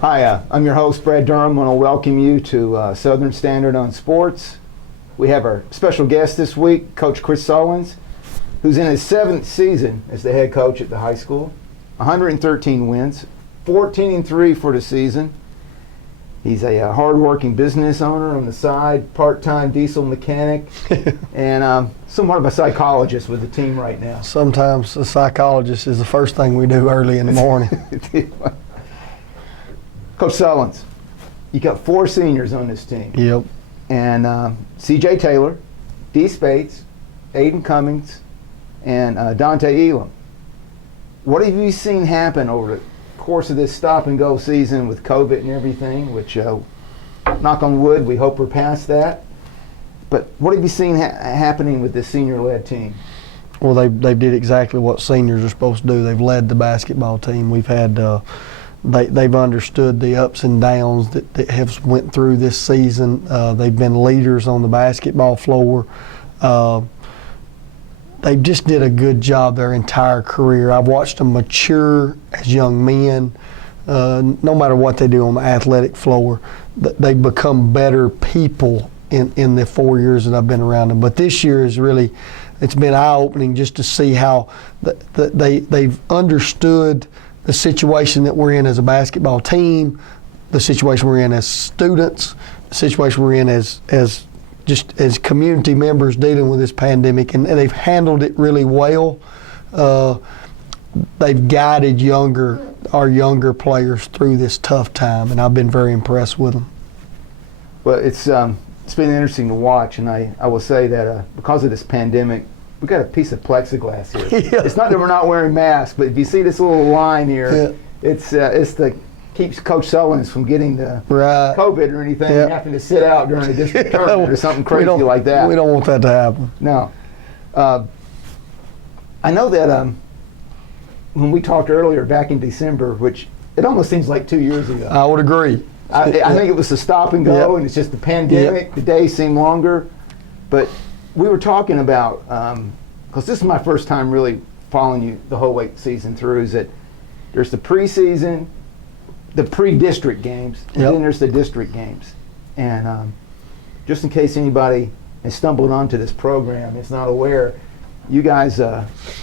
Hi, I'm your host, Brad Durham. I want to welcome you to Southern Standard on Sports. We have our special guest this week, Coach Chris Sullins, who's in his 7th season as the head coach at the high school. 113 wins, 14-3 for the season. He's a hard-working business owner on the side, part-time diesel mechanic, and somewhat of a psychologist with the team right now. Sometimes a psychologist is the first thing we do early in the morning. Coach Sullins, you got 4 seniors on this team. Yep. And C.J. Taylor, D. Spates, Aiden Cummings, and Dante Elam. What have you seen happen over the course of this stop-and-go season with COVID and everything, which, knock on wood, we hope we're past that. But what have you seen happening with this senior-led team? Well, they did exactly what seniors are supposed to do. They've led the basketball team. We've had they've understood the ups and downs that have went through this season. They've been leaders on the basketball floor. They just did a good job their entire career. I've watched them mature as young men. No matter what they do on the athletic floor, they've become better people in the 4 years that I've been around them. But this year is really, it's been eye-opening just to see how they've understood the situation that we're in as a basketball team, the situation we're in as students, the situation we're in as community members dealing with this pandemic, and they've handled it really well. They've guided our younger players through this tough time, and I've been very impressed with them. Well, it's been interesting to watch, and I will say that because of this pandemic, we got a piece of plexiglass here. Yeah. It's not that we're not wearing masks, but if you see this little line here, yeah. it's the keeps Coach Sullins from getting the COVID or anything, Yeah. having to sit out during a district tournament or something crazy like that. We don't want that to happen. No. I know that when we talked earlier back in December, which it almost seems like 2 years ago. I would agree. I think it was the stop and go, and it's just the pandemic. Yep. The days seem longer. But we were talking about, because this is my first time really following you the whole way season through, is that there's the preseason, the pre-district games, and Yep. then there's the district games. And just in case anybody has stumbled onto this program, is not aware, you guys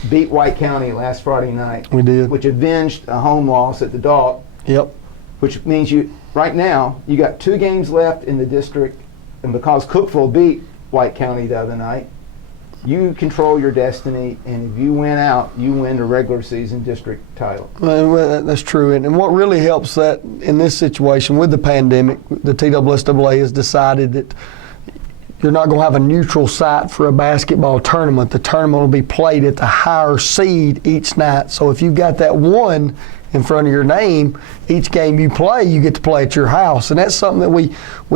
beat White County last Friday night. We did. Which avenged a home loss at the Dalk. Yep. Which means right now, you got 2 games left in the district, and because Cookeville beat White County the other night, you control your destiny, and if you win out, you win the regular season district title. Well, that's true, and what really helps that in this situation with the pandemic, the TSSAA has decided that you're not going to have a neutral site for a basketball tournament. The tournament will be played at the higher seed each night. So if you've got that 1 in front of your name, each game you play, you get to play at your house. And that's something that we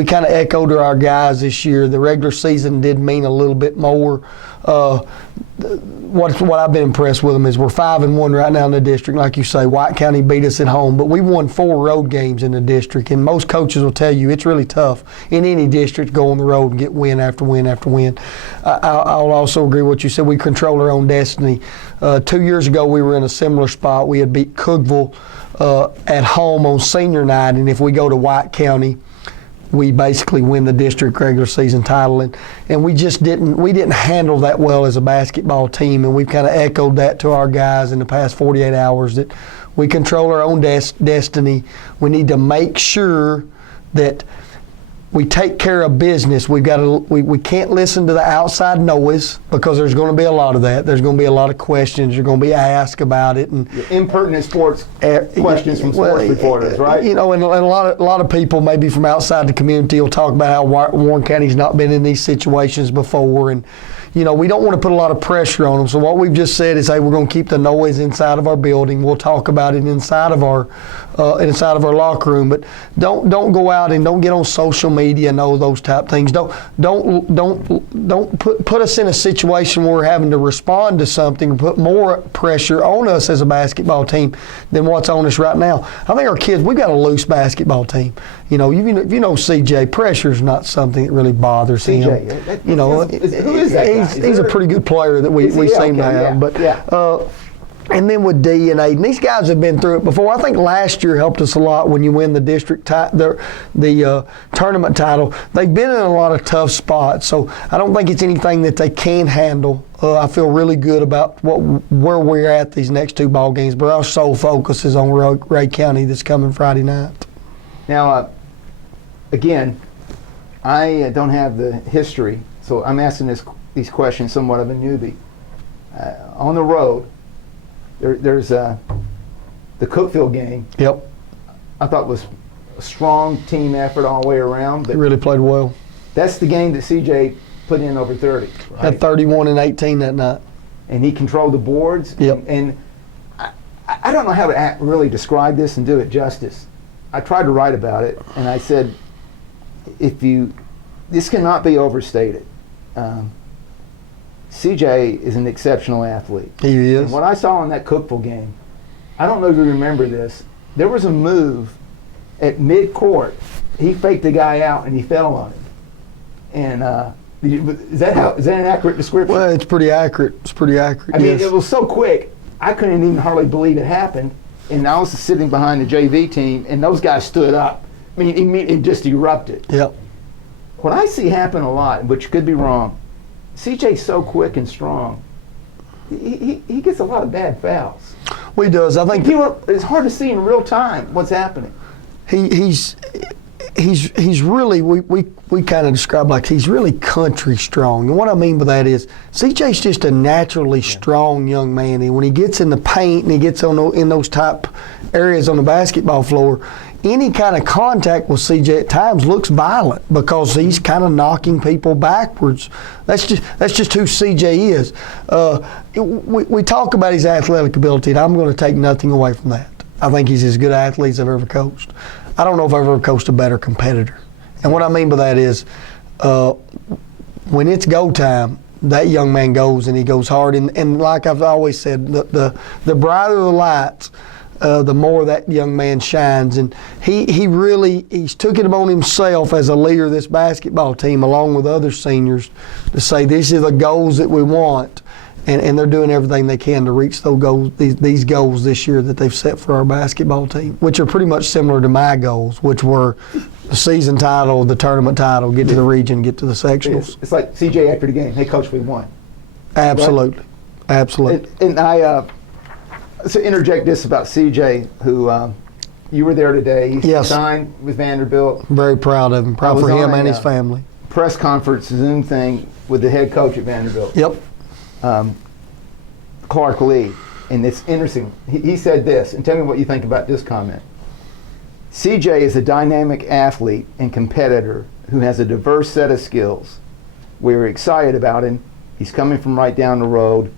kind of echoed to our guys this year. The regular season did mean a little bit more. What I've been impressed with them is we're 5-1 right now in the district. Like you say, White County beat us at home, but we won 4 road games in the district. And most coaches will tell you it's really tough in any district to go on the road and get win after win after win. I'll also agree with what you said. We control our own destiny. 2 years ago, we were in a similar spot. We had beat Cookeville at home on senior night, and if we go to White County, we basically win the district regular season title, and we just didn't handle that well as a basketball team, and we've kind of echoed that to our guys in the past 48 hours that we control our own destiny. We need to make sure that we take care of business. We can't listen to the outside noise, because there's going to be a lot of that. There's going to be a lot of questions. You're going to be asked about it, and impertinent sports questions from sports reporters, right? You know, and a lot of people maybe from outside the community will talk about how Warren County's not been in these situations before, and you know, we don't want to put a lot of pressure on them. So what we've just said is, hey, we're going to keep the noise inside of our building. We'll talk about it inside of our locker room, but don't go out and don't get on social media and all those type things. Don't put us in a situation where we're having to respond to something, put more pressure on us as a basketball team than what's on us right now. I think our kids, we've got a loose basketball team. You know, if you know CJ, pressure is not something that really bothers him. You know, who is that guy? He's a pretty good player that we seem to have. Yeah, but And then with D and A, and these guys have been through it before. I think last year helped us a lot when you win the district the tournament title. They've been in a lot of tough spots, so I don't think it's anything that they can't handle. I feel really good about where we're at these next 2 ball games, but our sole focus is on Ray County this coming Friday night. Now, again, I don't have the history, so I'm asking these questions somewhat of a newbie. On the road, there's the Cookeville game. Yep. I thought was a strong team effort all the way around. They But really played well. that's the game that CJ put in over 30. Right? Had 31 and 18 that night. And he controlled the boards. Yep. And I don't know how to really describe this and do it justice. I tried to write about it, and I said, this cannot be overstated. CJ is an exceptional athlete. He is. And what I saw in that Cookeville game, I don't know if you remember this, there was a move at mid-court. He faked the guy out and he fell on him. And is that an accurate description? Well, it's pretty accurate. It's pretty accurate. I mean, yes. it was so quick, I couldn't even hardly believe it happened. And I was sitting behind the JV team, and those guys stood up. I mean, it just erupted. Yep. What I see happen a lot, which could be wrong, CJ's so quick and strong. He gets a lot of bad fouls. Well, he does. I think It's hard to see in real time what's happening. he's really, we kind of describe like he's really country strong. And what I mean by that is CJ's just a naturally strong young man. And when he gets in the paint and he gets in those type areas on the basketball floor, any kind of contact with CJ at times looks violent because he's kind of knocking people backwards. That's just who CJ is. We talk about his athletic ability, and I'm going to take nothing away from that. I think he's as good an athlete as I've ever coached. I don't know if I've ever coached a better competitor. And what I mean by that is when it's go time, that young man goes and he goes hard. And like I've always said, the brighter the lights, the more that young man shines. And he's took it upon himself as a leader of this basketball team, along with other seniors, to say these are the goals that we want. And they're doing everything they can to reach those goals, these goals this year that they've set for our basketball team, which are pretty much similar to my goals, which were the season title, the tournament title, get to the region, get to the sectionals. It's like CJ after the game, hey, Coach, we won. Absolutely. Right? Absolutely. And I so interject this about CJ, who you were there today. He Yes. signed with Vanderbilt. Very proud of him. Proud for him and his family. Press conference Zoom thing with the head coach at Vanderbilt. Yep. Clark Lee, and it's interesting. He said this, and tell me what you think about this comment. CJ is a dynamic athlete and competitor who has a diverse set of skills. We're excited about him. He's coming from right down the road.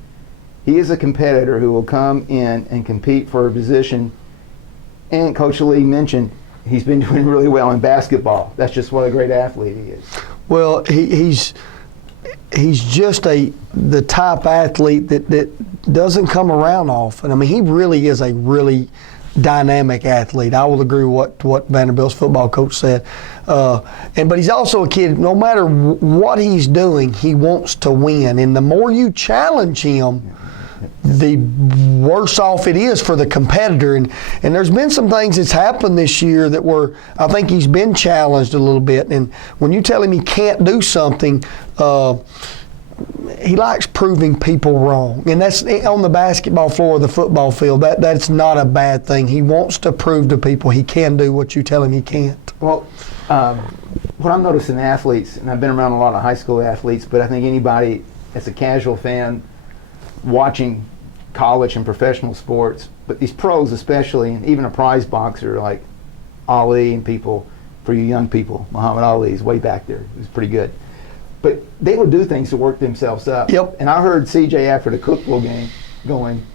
He is a competitor who will come in and compete for a position. And Coach Lee mentioned he's been doing really well in basketball. That's just what a great athlete he is. Well, he's just the type athlete that doesn't come around often. I mean, he really is a really dynamic athlete. I will agree with what Vanderbilt's football coach said. But he's also a kid, no matter what he's doing, he wants to win. And the more you challenge him, the worse off it is for the competitor. And there's been some things that's happened this year that were, I think he's been challenged a little bit. And when you tell him he can't do something, he likes proving people wrong. And that's on the basketball floor or the football field. That's not a bad thing. He wants to prove to people he can do what you tell him he can't. Well, what I'm noticing in athletes, and I've been around a lot of high school athletes, but I think anybody that's a casual fan watching college and professional sports, but these pros especially, and even a prize boxer like Ali and people, for you young people, Muhammad Ali is way back there. He was pretty good. But they would do things to work themselves up. Yep. And I heard CJ after the Cookeville game going,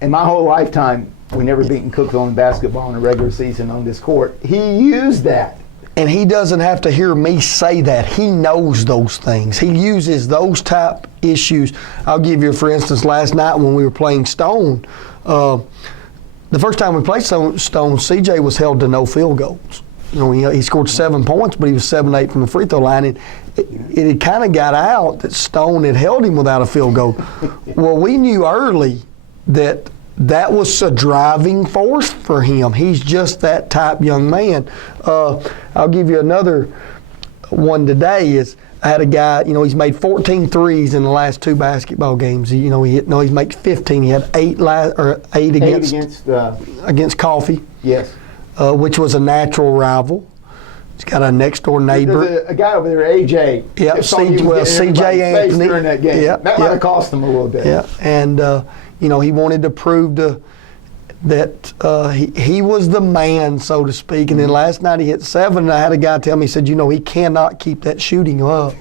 in my whole lifetime, we never beaten Cookeville in basketball in a regular season on this court. He used that. And he doesn't have to hear me say that. He knows those things. He uses those type issues. I'll give you, for instance, last night when we were playing Stone, the first time we played Stone, CJ was held to no field goals. You know, he scored 7 points, but he was 7-8 from the free throw line. And it had kind of got out that Stone had held him without a field goal. Well, we knew early that was a driving force for him. He's just that type young man. I'll give you another one today. Is I had a guy, he's made 14 threes in the last 2 basketball games. He's made 15. He had 8 against Coffee. Yes. Which was a natural rival. He's got a next door neighbor. There's a guy over there, AJ. Yeah, CJ Anthony. During that game. Yeah, that might have cost him a little bit. Yeah, and he wanted to prove that he was the man, so to speak. And then last night he hit 7, and I had a guy tell me, he said, he cannot keep that shooting up.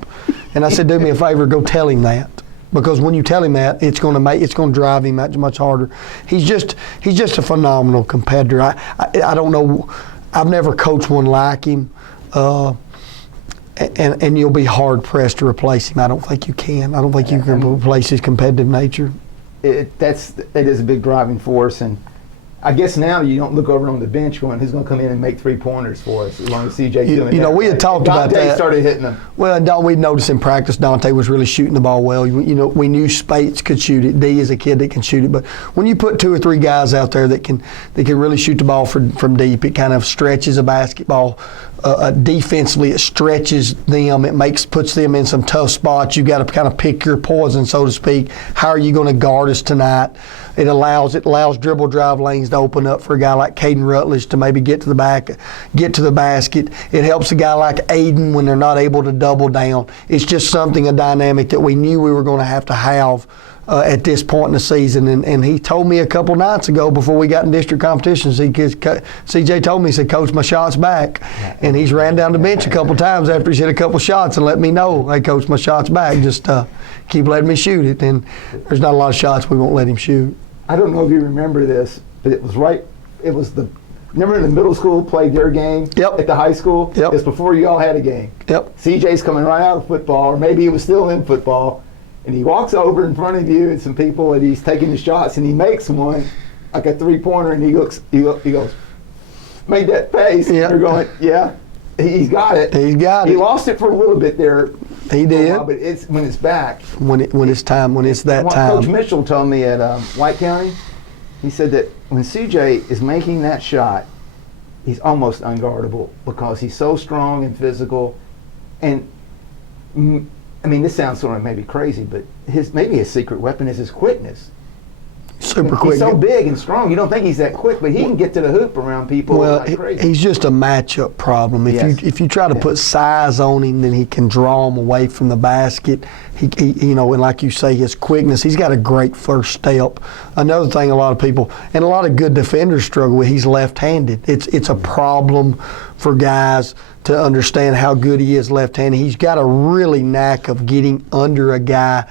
And I said, do me a favor, go tell him that. Because when you tell him that, it's going to drive him much harder. He's just a phenomenal competitor. I don't know. I've never coached one like him, and you'll be hard pressed to replace him. I don't think you can. I don't think you can replace his competitive nature. It is a big driving force, and I guess now you don't look over on the bench going, who's going to come in and make 3-pointers for us as long as CJ's doing that. We had talked about that. Dante started hitting them. Well, we noticed in practice Dante was really shooting the ball well. We knew Spates could shoot it. D is a kid that can shoot it. But when you put 2 or 3 guys out there that can really shoot the ball from deep, it kind of stretches a basketball. Defensively, it stretches them. It puts them in some tough spots. You've got to kind of pick your poison, so to speak. How are you going to guard us tonight? It allows dribble drive lanes to open up for a guy like Caden Rutledge to maybe get to the basket. It helps a guy like Aiden when they're not able to double down. It's just a dynamic that we knew we were going to have at this point in the season. And he told me a couple nights ago before we got in district competitions, CJ told me, he said, Coach, my shot's back. And he's ran down the bench a couple times after he's hit a couple shots and let me know, hey, Coach, my shot's back. Just keep letting me shoot it. And there's not a lot of shots we won't let him shoot. I don't know if you remember this, but remember in the middle school played their game at the high school? Yep. It's before you all had a game. Yep. CJ's coming right out of football, or maybe he was still in football, and he walks over in front of you and some people, and he's taking the shots, and he makes one, like a 3-pointer, and he goes, made that face, and you're going, yeah, he's got it. He's got it. He lost it for a little bit there. He did. But it's when it's back. When it's time, when it's that time. Coach Mitchell told me at White County, he said that when CJ is making that shot, he's almost unguardable because he's so strong and physical. And I mean, this sounds sort of maybe crazy, but maybe his secret weapon is his quickness. Super quick. He's so big and strong. You don't think he's that quick, but he can get to the hoop around people like crazy. He's just a matchup problem. If you try to put size on him, then he can draw him away from the basket. He and like you say, his quickness. He's got a great first step. Another thing, a lot of people and a lot of good defenders struggle with. He's left-handed. It's a problem for guys to understand how good he is left-handed. He's got a really knack of getting under a guy.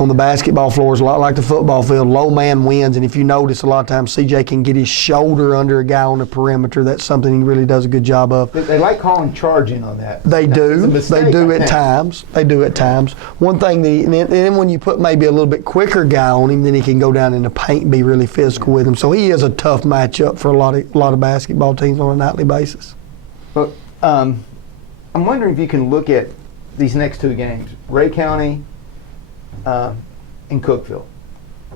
On the basketball floor is a lot like the football field. Low man wins, and if you notice, a lot of times CJ can get his shoulder under a guy on the perimeter. That's something he really does a good job of. They like calling charging on that. They do. They do at times. They do at times. One thing, and then when you put maybe a little bit quicker guy on him, then he can go down in the paint and be really physical with him. So he is a tough matchup for a lot of basketball teams on a nightly basis. But I'm wondering if you can look at these next 2 games, Ray County. In Cookeville.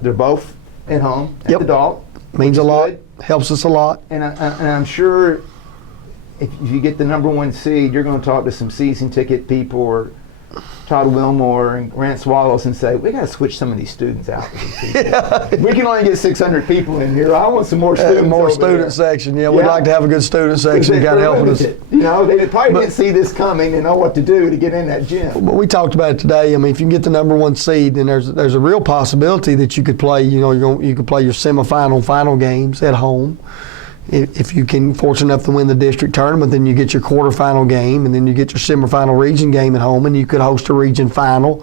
They're both at home at the Dalt. Means a lot. Helps us a lot. And I'm sure if you get the number 1 seed, you're going to talk to some season ticket people or Todd Wilmore and Grant Swallows and say, we got to switch some of these students out. We can only get 600 people in here. I want some more students. More student section. Yeah, we'd like to have a good student section to kind of help us. They probably didn't see this coming and know what to do to get in that gym. But we talked about it today. I mean, if you can get the number 1 seed, then there's a real possibility that you could play. You could play your semifinal, final games at home. If you can fortunate enough to win the district tournament, then you get your quarterfinal game, and then you get your semifinal region game at home, and you could host a region final.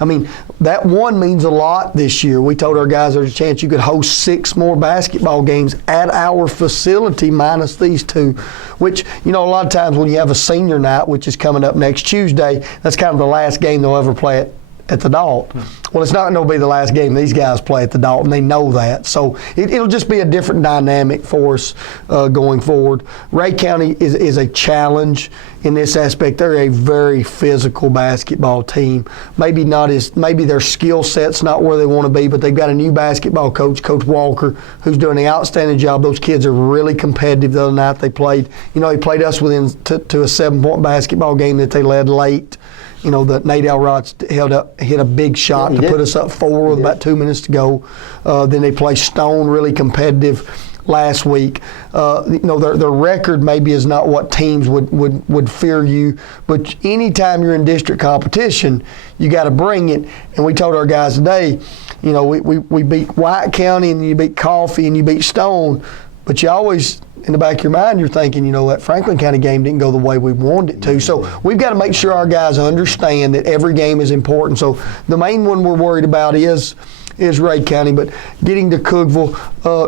I mean, that one means a lot this year. We told our guys there's a chance you could host 6 more basketball games at our facility minus these 2, which, a lot of times when you have a senior night, which is coming up next Tuesday, that's kind of the last game they'll ever play at the Dalton. Well, it's not going to be the last game these guys play at the Dalton. They know that. So it'll just be a different dynamic for us going forward. Ray County is a challenge in this aspect. They're a very physical basketball team. Maybe their skill set's not where they want to be, but they've got a new basketball coach, Coach Walker, who's doing an outstanding job. Those kids are really competitive. The other night they played, he played us to a 7-point basketball game that they led late. That Nate Elrod hit a big shot to put us up 4 with about 2 minutes to go. Then they play Stone, really competitive last week. Their record maybe is not what teams would fear you, but anytime you're in district competition, you got to bring it. And we told our guys today, we beat White County and you beat Coffee and you beat Stone, but you always, in the back of your mind, you're thinking, that Franklin County game didn't go the way we wanted it to. So we've got to make sure our guys understand that every game is important. So the main one we're worried about is Ray County, but getting to Cookeville,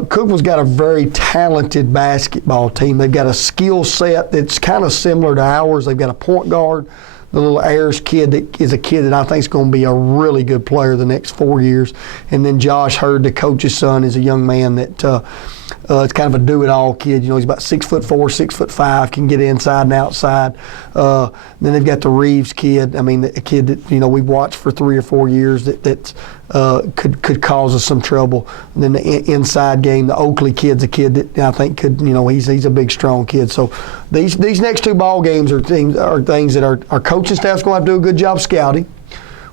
Cookeville's got a very talented basketball team. They've got a skill set that's kind of similar to ours. They've got a point guard, the little Ayers kid that is a kid that I think is going to be a really good player the next 4 years. And then Josh Hurd, the coach's son, is a young man that it's kind of a do-it-all kid. He's about 6'4", 6'5", can get inside and outside. Then they've got the Reeves kid. A kid that we've watched for 3 or 4 years that could cause us some trouble. And then the inside game, the Oakley kid's a kid that I think could. He's a big, strong kid. So these next 2 ball games are things that our coaching staff's going to have to do a good job scouting.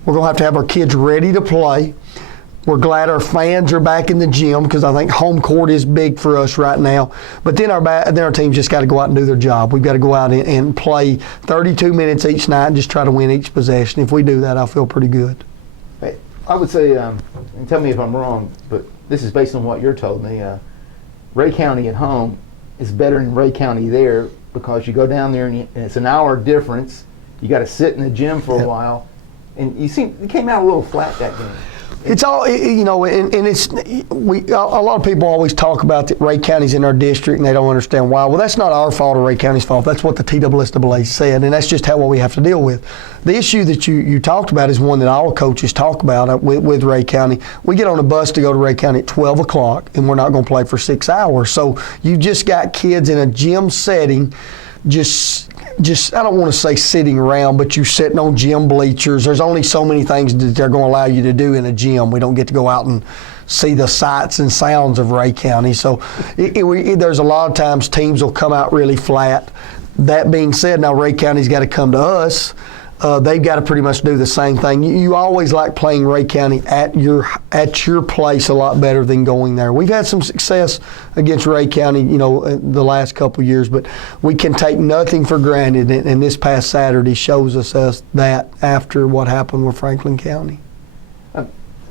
We're going to have our kids ready to play. We're glad our fans are back in the gym because I think home court is big for us right now. But then our team's just got to go out and do their job. We've got to go out and play 32 minutes each night and just try to win each possession. If we do that, I feel pretty good. I would say, and tell me if I'm wrong, but this is based on what you're told me, Ray County at home is better than Ray County there because you go down there and it's an hour difference. You got to sit in the gym for a while. And you came out a little flat that game. It's all, and it's a lot of people always talk about that Ray County's in our district and they don't understand why. Well, that's not our fault or Ray County's fault. That's what the TSSAA said, and that's just what we have to deal with. The issue that you talked about is one that all coaches talk about with Ray County. We get on a bus to go to Ray County at 12 o'clock, and we're not going to play for 6 hours. So you just got kids in a gym setting just I don't want to say sitting around, but you're sitting on gym bleachers. There's only so many things that they're going to allow you to do in a gym. We don't get to go out and see the sights and sounds of Ray County. So there's a lot of times teams will come out really flat. That being said, now Ray County's got to come to us. They've got to pretty much do the same thing. You always like playing Ray County at your place a lot better than going there. We've had some success against Ray County, the last couple of years, but we can take nothing for granted. And this past Saturday shows us that after what happened with Franklin County.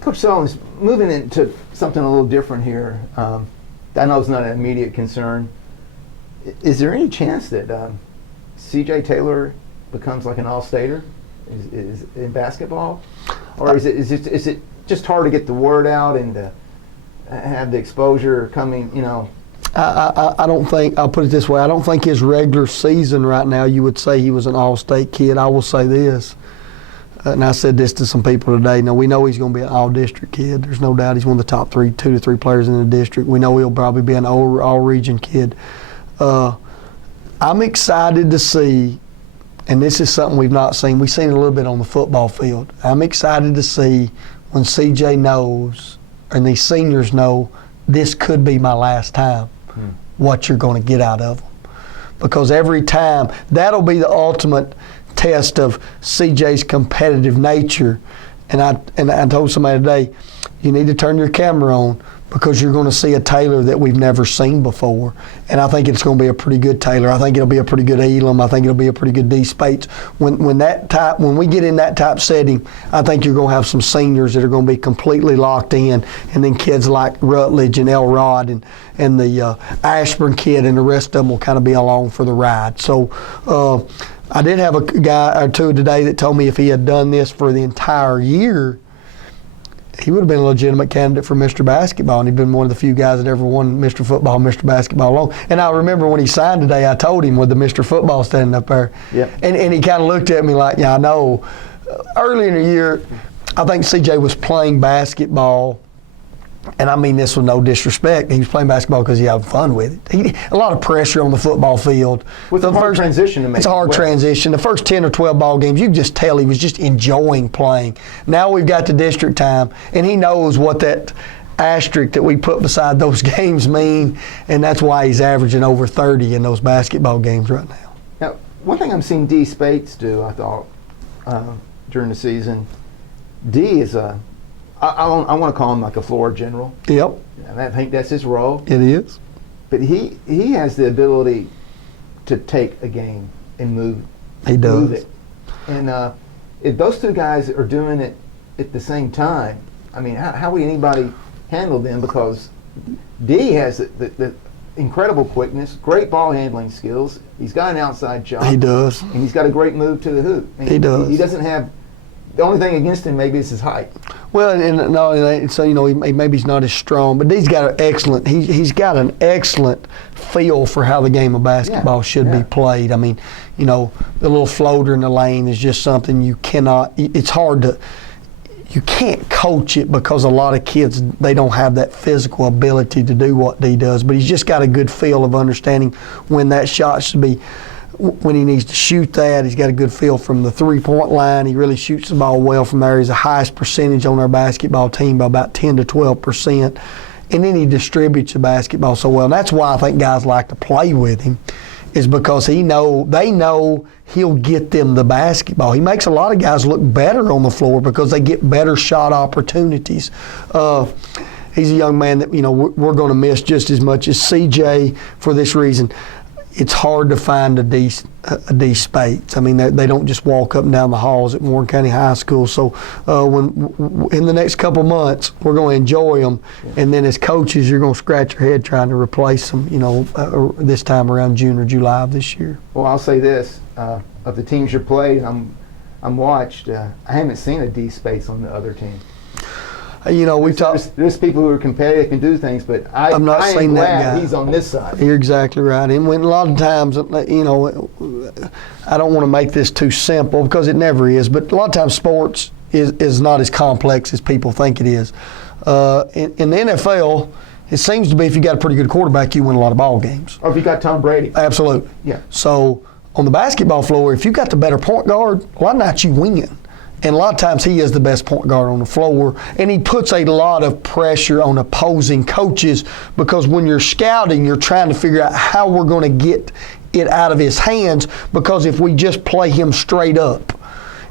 Coach Solomons, moving into something a little different here. I know it's not an immediate concern. Is there any chance that C.J. Taylor becomes like an all-stater is in basketball, or is it just hard to get the word out and to have the exposure coming? I don't think, I'll put it this way, I don't think his regular season right now you would say he was an all-state kid. I will say this, and I said this to some people today. Now we know he's going to be an all-district kid. There's no doubt he's one of the top 2 to 3 players in the district. We know he'll probably be an all-region kid. I'm excited to see. And this is something we've not seen. We've seen it a little bit on the football field. I'm excited to see when CJ knows, and these seniors know, this could be my last time, what you're going to get out of them. Because every time, that'll be the ultimate test of CJ's competitive nature. And I told somebody today, you need to turn your camera on because you're going to see a Taylor that we've never seen before. And I think it's going to be a pretty good Taylor. I think it'll be a pretty good Elam. I think it'll be a pretty good D. Spates. When we get in that type setting, I think you're going to have some seniors that are going to be completely locked in, and then kids like Rutledge and Elrod and the Ashburn kid and the rest of them will kind of be along for the ride. So I did have a guy or two today that told me if he had done this for the entire year, he would have been a legitimate candidate for Mr. Basketball, and he'd been one of the few guys that ever won Mr. Football and Mr. Basketball alone. And I remember when he signed today, I told him with the Mr. Football standing up there. Yeah. And he kind of looked at me like, yeah, I know. Early in the year, I think CJ was playing basketball, and I mean this with no disrespect. He was playing basketball because he had fun with it. A lot of pressure on the football field. It's a hard transition to make. It's a hard transition. The first 10 or 12 ball games, you can just tell he was just enjoying playing. Now we've got the district time, and he knows what that asterisk that we put beside those games mean, and that's why he's averaging over 30 in those basketball games right now. Now, one thing I'm seeing D. Spates do, I thought, during the season, D is I want to call him like a floor general. Yep. And I think that's his role. It is. But he has the ability to take a game and move it. And if those two guys are doing it at the same time, I mean, how would anybody handle them? Because D has the incredible quickness, great ball handling skills. He's got an outside shot. He does. And he's got a great move to the hoop. And he does. He doesn't have. The only thing against him maybe is his height. Well, and no, so maybe he's not as strong, but he's got an excellent. He's got an excellent feel for how the game of basketball should be played. I mean, the little floater in the lane is just something you cannot. It's hard to. You can't coach it because a lot of kids, they don't have that physical ability to do what D does. But he's just got a good feel of understanding when that shot should be. When he needs to shoot that, he's got a good feel from the three-point line. He really shoots the ball well from there. He's the highest percentage on our basketball team by about 10 to 12%. And then he distributes the basketball so well. And that's why I think guys like to play with him, is because they know he'll get them the basketball. He makes a lot of guys look better on the floor because they get better shot opportunities. He's a young man that we're going to miss just as much as CJ for this reason. It's hard to find a D Spates. I mean, they don't just walk up and down the halls at Warren County High School. So when in the next couple months, we're going to enjoy them. And then as coaches, you're going to scratch your head trying to replace them, this time around June or July of this year. Well, I'll say this. Of the teams you played, I'm watched. I haven't seen a D Spates on the other team. We've talked. There's people who are competitive, can do things, but I'm not saying that he's on this side. You're exactly right. And when a lot of times, I don't want to make this too simple because it never is. But a lot of times, sports is not as complex as people think it is. In the NFL, it seems to be if you got a pretty good quarterback, you win a lot of ball games. Or if you got Tom Brady. Absolutely. Yeah. So on the basketball floor, if you got the better point guard, a lot of nights you win. And a lot of times he is the best point guard on the floor, and he puts a lot of pressure on opposing coaches because when you're scouting, you're trying to figure out how we're going to get it out of his hands, because if we just play him straight up,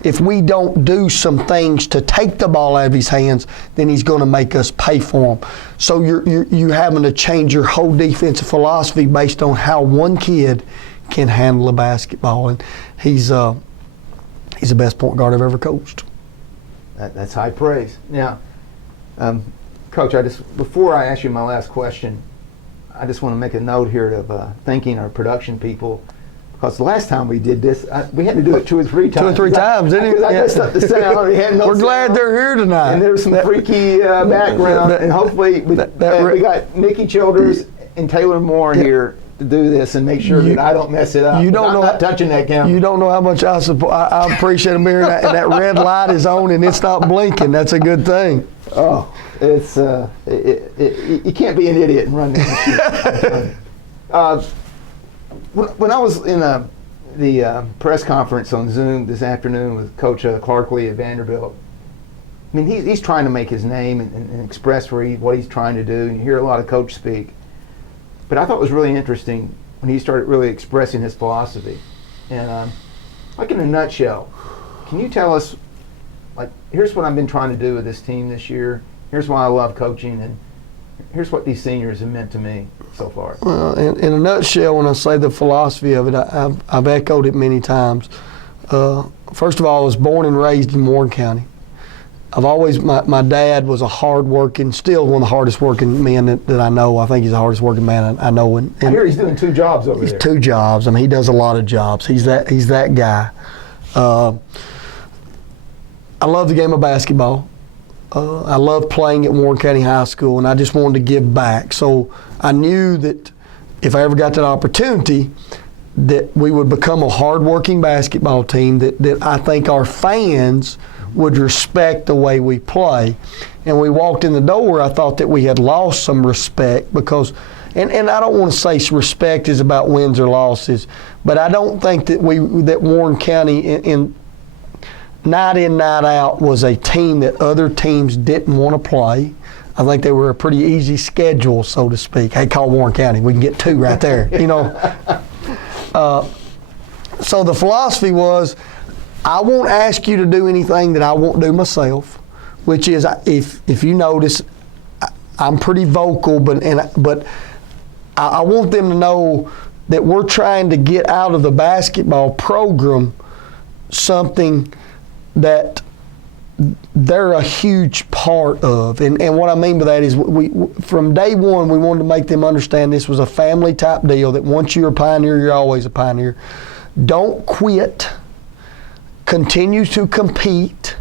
if we don't do some things to take the ball out of his hands, then he's going to make us pay for him. So you're having to change your whole defensive philosophy based on how one kid can handle a basketball, and he's the best point guard I've ever coached. That's high praise. Now, Coach, before I ask you my last question, I just want to make a note here of thanking our production people, because the last time we did this, we had to do it 2 or 3 times. 2 or 3 times, didn't we? I messed up the sound. We're glad they're here tonight. And there's some freaky background, and hopefully we got Nikki Childers and Taylor Moore here to do this and make sure that I don't mess it up. I'm not touching that camera. You don't know how much I appreciate them hearing that. And that red light is on and it's not blinking. That's a good thing. Oh, it's you can't be an idiot and run that machine. When I was in the press conference on Zoom this afternoon with Coach Clarkley at Vanderbilt, I mean, he's trying to make his name and express what he's trying to do, and you hear a lot of coach speak. But I thought it was really interesting when he started really expressing his philosophy. And like in a nutshell, can you tell us, like, here's what I've been trying to do with this team this year, here's why I love coaching, and here's what these seniors have meant to me so far? Well, in a nutshell, when I say the philosophy of it, I've echoed it many times. First of all, I was born and raised in Warren County. My dad was a hard-working, still one of the hardest-working men that I know. I think he's the hardest-working man I know. And I hear he's doing 2 jobs over there. 2 jobs. I mean, he does a lot of jobs. He's that guy. I love the game of basketball. I love playing at Warren County High School, and I just wanted to give back. So I knew that if I ever got that opportunity, that we would become a hard-working basketball team that I think our fans would respect the way we play. And we walked in the door, I thought that we had lost some respect because, and I don't want to say respect is about wins or losses, but I don't think that Warren County in night in, night out was a team that other teams didn't want to play. I think they were a pretty easy schedule, so to speak. Hey, call Warren County. We can get 2 right there, you know. So the philosophy was, I won't ask you to do anything that I won't do myself, which is, if you notice, I'm pretty vocal, but I want them to know that we're trying to get out of the basketball program something that they're a huge part of. And what I mean by that is we from day one, we wanted to make them understand this was a family type deal, that once you're a pioneer, you're always a pioneer. Don't quit. Continue to compete.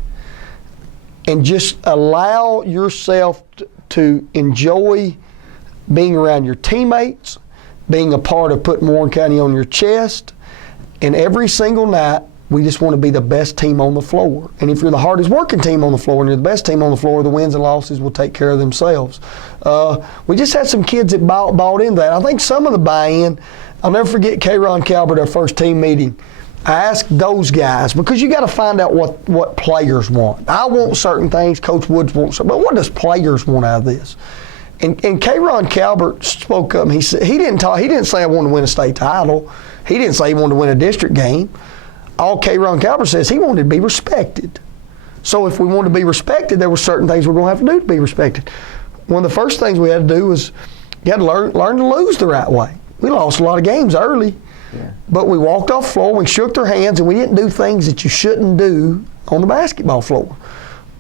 And just allow yourself to enjoy being around your teammates, being a part of putting Warren County on your chest. And every single night, we just want to be the best team on the floor. And if you're the hardest working team on the floor and you're the best team on the floor, the wins and losses will take care of themselves. We just had some kids that bought into that. I think some of the buy-in, I'll never forget K-Ron Calvert, our first team meeting. I asked those guys, because you got to find out what players want. I want certain things, Coach Woods wants something, but what does players want out of this? And K-Ron Calvert spoke up and he said he didn't say I wanted to win a state title. He didn't say he wanted to win a district game. All K-Ron Calvert says, he wanted to be respected. So if we wanted to be respected, there were certain things we're going to have to do to be respected. One of the first things we had to do was you had to learn to lose the right way. We lost a lot of games early, but we walked off the floor, we shook their hands, and we didn't do things that you shouldn't do on the basketball floor.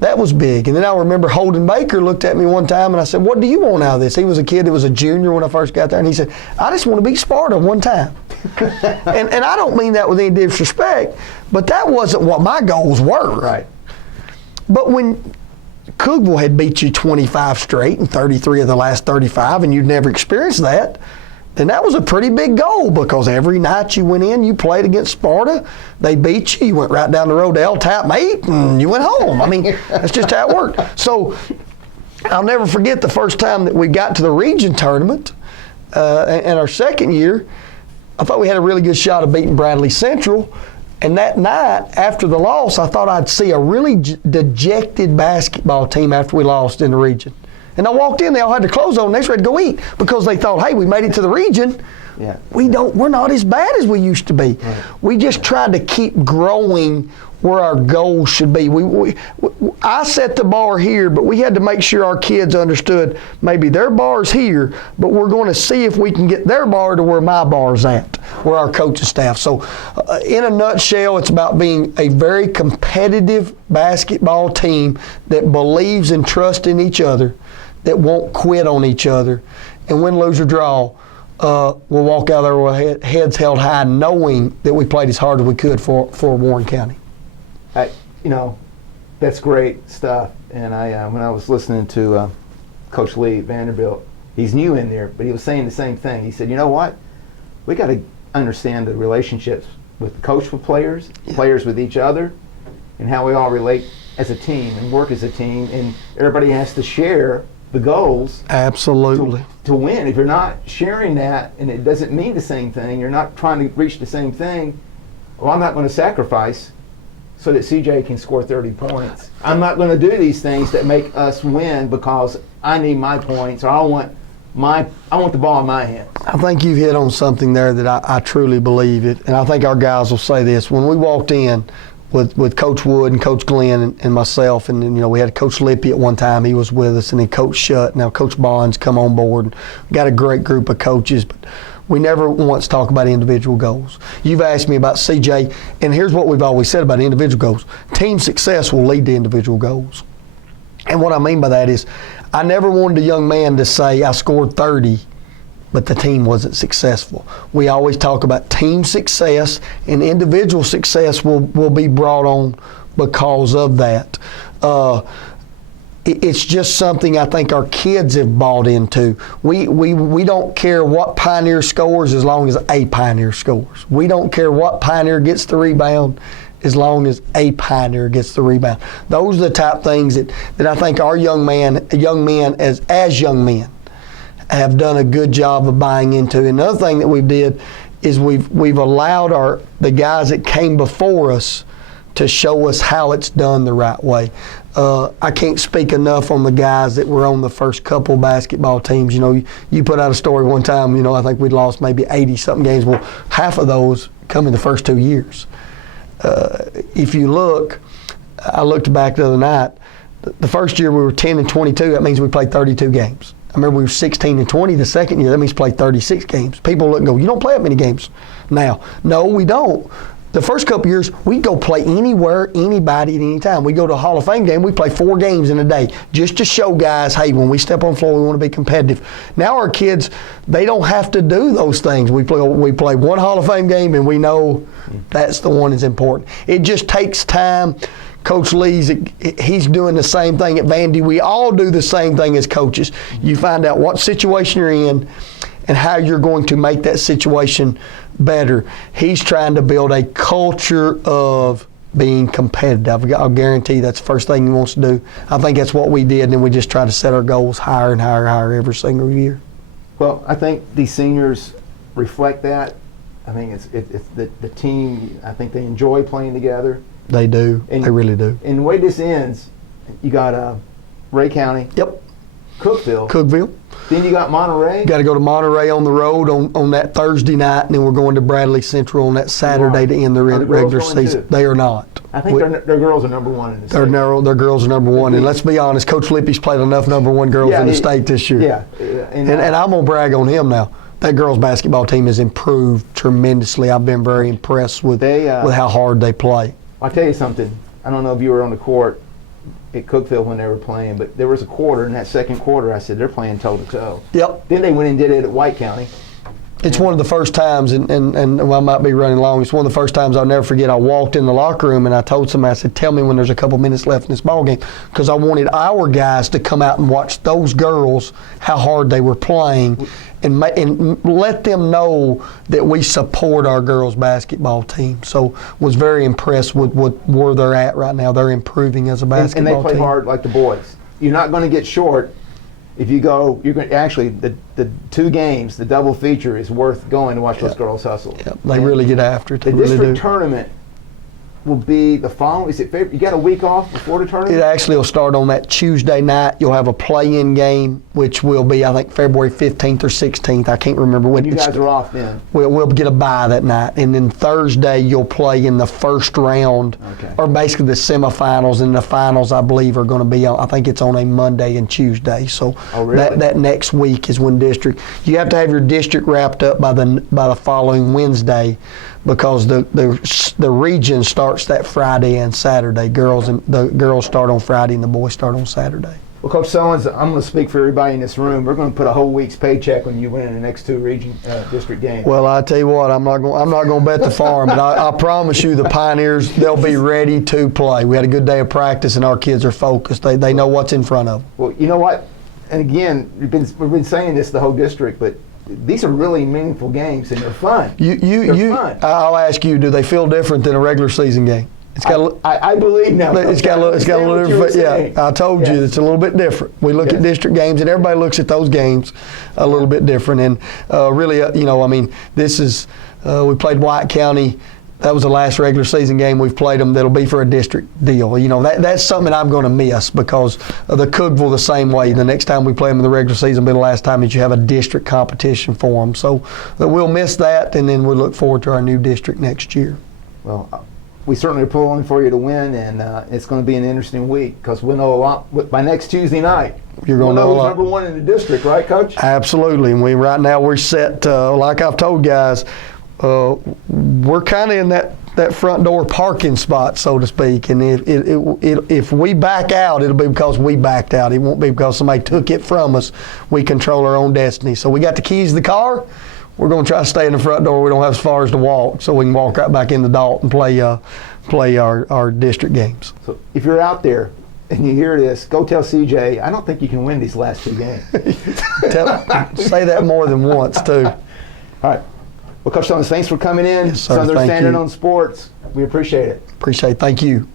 That was big. And then I remember Holden Baker looked at me one time and I said, what do you want out of this? He was a kid that was a junior when I first got there, and he said, I just want to beat Sparta one time. and I don't mean that with any disrespect, but that wasn't what my goals were. Right. But when Cookeville had beat you 25 straight and 33 of the last 35, and you'd never experienced that, then that was a pretty big goal, because every night you went in, you played against Sparta, they beat you, you went right down the road to L-Tap Mate, and you went home. I mean, that's just how it worked. So I'll never forget the first time that we got to the region tournament, in our second year. I thought we had a really good shot of beating Bradley Central. And that night, after the loss, I thought I'd see a really dejected basketball team after we lost in the region. And I walked in, they all had their clothes on, they ready to go eat, because they thought, hey, we made it to the region. Yeah. We're not as bad as we used to be. Right. We just tried to keep growing where our goals should be. I set the bar here, but we had to make sure our kids understood maybe their bar's here, but we're going to see if we can get their bar to where my bar's at, where our coaching staff. So in a nutshell, it's about being a very competitive basketball team that believes and trusts in each other, that won't quit on each other. And win, lose, or draw, we'll walk out there with heads held high, knowing that we played as hard as we could for Warren County. That's great stuff. And when I was listening to Coach Lee Vanderbilt, he's new in there, but he was saying the same thing. He said, you know what? We got to understand the relationships with the coach with players, players with each other, and how we all relate as a team and work as a team. And everybody has to share the goals. Absolutely. To win. If you're not sharing that and it doesn't mean the same thing, you're not trying to reach the same thing, well, I'm not going to sacrifice so that CJ can score 30 points. I'm not going to do these things that make us win because I need my points, or I want the ball in my hands. I think you've hit on something there that I truly believe it, and I think our guys will say this. When we walked in with Coach Wood and Coach Glenn and myself, and we had Coach Lippy at one time, he was with us, and then Coach Shutt, now Coach Bonds come on board. We got a great group of coaches, but we never once talk about individual goals. You've asked me about CJ, and here's what we've always said about individual goals. Team success will lead to individual goals. And what I mean by that is, I never wanted a young man to say, I scored 30, but the team wasn't successful. We always talk about team success, and individual success will be brought on because of that. It's just something I think our kids have bought into. We don't care what Pioneer scores as long as a Pioneer scores. We don't care what Pioneer gets the rebound as long as a Pioneer gets the rebound. Those are the type things that I think our young men as young men have done a good job of buying into. Another thing that we did is we've allowed the guys that came before us to show us how it's done the right way. I can't speak enough on the guys that were on the first couple basketball teams. You know, you put out a story one time, you know, I think we'd lost maybe 80-something games. Well, half of those come in the first 2 years. If you look, I looked back the other night, the first year we were 10-22, that means we played 32 games. I remember we were 16-20 the second year, that means play 36 games. People look and go, you don't play that many games now. No, we don't. The first couple years, we go play anywhere, anybody, at any time. We go to a Hall of Fame game, we play 4 games in a day just to show guys, hey, when we step on the floor, we want to be competitive. Now our kids, they don't have to do those things. We play one Hall of Fame game, and we know that's the one that's important. It just takes time. Coach Lee's, he's doing the same thing at Vandy. We all do the same thing as coaches. You find out what situation you're in and how you're going to make that situation better. He's trying to build a culture of being competitive. I'll guarantee that's the first thing he wants to do. I think that's what we did, and then we just try to set our goals higher and higher and higher every single year. Well, I think these seniors reflect that. I think it's the team, I think they enjoy playing together. They do. They really do. And the way this ends, you got Ray County. Yep. Cookeville. Then you got Monterey. Got to go to Monterey on the road on that Thursday night, and then we're going to Bradley Central on that Saturday to end the regular season. They are not. I think their girls are number one in the state. Their girls are number one. And let's be honest, Coach Lippy's played enough number one girls in the state this year. Yeah. And I'm going to brag on him now. That girls' basketball team has improved tremendously. I've been very impressed with how hard they play. I'll tell you something. I don't know if you were on the court at Cookeville when they were playing, but there was a quarter. In that second quarter, I said, they're playing toe-to-toe. Yep. Then they went and did it at White County. It's one of the first times, and I might be running long, it's one of the first times I'll never forget. I walked in the locker room and I told somebody, I said, tell me when there's a couple minutes left in this ball game, because I wanted our guys to come out and watch those girls, how hard they were playing, and let them know that we support our girls basketball team. So was very impressed with where they're at right now. They're improving as a basketball team. And they play hard like the boys. You're not going to get short. If you go, you're going actually the 2 games, the double feature is worth going to watch those girls hustle. Yep. They really get after it. The district tournament will be the following. Is it February? You got a week off before the tournament? It actually will start on that Tuesday night. You'll have a play-in game, which will be, I think, February 15th or 16th. I can't remember when. You guys are off then. We'll get a bye that night, and then Thursday you'll play in the first round, or basically the semifinals, and the finals I believe are going to be on. I think it's on a Monday and Tuesday. So that next week is when district. You have to have your district wrapped up by the following Wednesday, because the region starts that Friday and Saturday. The girls start on Friday and the boys start on Saturday. Well, Coach Sullins, I'm going to speak for everybody in this room. We're going to put a whole week's paycheck when you win the next 2 region district games. Well, I tell you what, I'm not going to bet the farm, but I promise you, the Pioneers, they'll be ready to play. We had a good day of practice, and our kids are focused. They know what's in front of them. Well, you know what? And again, we've been saying this the whole district, but these are really meaningful games, and they're fun. They're fun. I'll ask you, do they feel different than a regular season game? It's got I believe now. It's got a little different. Yeah, I told you it's a little bit different. We look at district games, and everybody looks at those games a little bit different. And really, I mean, this is we played White County. That was the last regular season game we've played them that'll be for a district deal. You know, that's something I'm going to miss, because the Cookeville the same way. The next time we play them in the regular season will be the last time that you have a district competition for them. So we'll miss that, and then we look forward to our new district next year. Well, we certainly are pulling for you to win, and it's going to be an interesting week, because we'll know a lot by next Tuesday night. You're going to know who's number 1 in the district, right, Coach? Absolutely. And right now we're set, like I've told guys, we're kind of in that front door parking spot, so to speak. And if we back out, it'll be because we backed out. It won't be because somebody took it from us. We control our own destiny. So we got the keys to the car. We're going to try to stay in the front door. We don't have as far as to walk, so we can walk right back in the Dalton and play our district games. So if you're out there and you hear this, go tell CJ, I don't think you can win these last 2 games. Say that more than once, too. All right. Well, Coach Thomas, thanks for coming in. Yes, sir. Southern Thank Standard you. on Sports. We appreciate it. Appreciate it. Thank you.